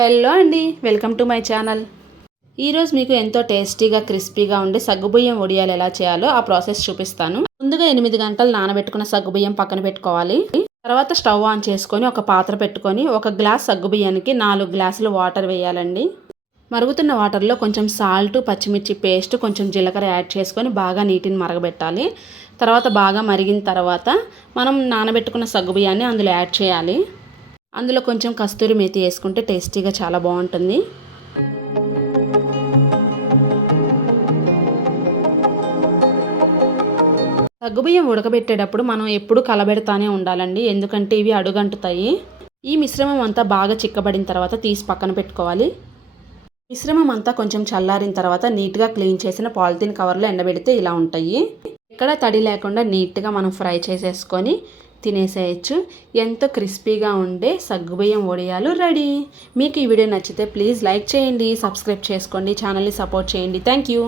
Hello అండి, welcome to my channel. ఈరోజు మీకు ఎంతో టేస్టీగా క్రిస్పీగా ఉండే సగ్గుబియ్యం వడియాలు ఎలా చేయాలో ఆ ప్రాసెస్ చూపిస్తాను. ముందుగా 8 గంటలు నానబెట్టుకున్న సగ్గుబియ్యం పక్కన పెట్టుకోవాలి. తర్వాత స్టవ్ ఆన్ చేసుకొని ఒక పాత్ర పెట్టుకొని 1 గ్లాస్ సగ్గుబియ్యానికి 4 గ్లాసులు వాటర్ వేయాలండి. మరుగుతున్న వాటర్లో కొంచెం సాల్ట్, పచ్చిమిర్చి పేస్ట్, కొంచెం జీలకర్ర యాడ్ చేసుకొని బాగా నీటిని మరగబెట్టాలి. తర్వాత బాగా మరిగిన తర్వాత మనం నానబెట్టుకున్న సగ్గుబియ్యాన్ని అందులో యాడ్ చేయాలి. అందులో కొంచెం కస్తూరి మేతి వేసుకుంటే టేస్టీగా చాలా బాగుంటుంది. సగ్గుబియ్యం ఉడకబెట్టేటప్పుడు మనం ఎప్పుడు కలబెడతానే ఉండాలండి, ఎందుకంటే ఇవి అడుగంటుతాయి. ఈ మిశ్రమం అంతా బాగా చిక్కబడిన తర్వాత తీసి పక్కన పెట్టుకోవాలి. మిశ్రమం అంతా కొంచెం చల్లారిన తర్వాత నీట్గా క్లీన్ చేసిన పాలిథిన్ కవర్లో ఎండబెడితే ఇలా ఉంటాయి. ఎక్కడ తడి లేకుండా నీట్గా మనం ఫ్రై చేసేసుకొని తినేసేయచ్చు. ఎంతో క్రిస్పీగా ఉండే సగ్గుబియ్యం వడియాలు రెడీ. మీకు ఈ వీడియో నచ్చితే ప్లీజ్ లైక్ చేయండి, సబ్స్క్రైబ్ చేసుకోండి, ఛానల్ని సపోర్ట్ చేయండి. Thank you.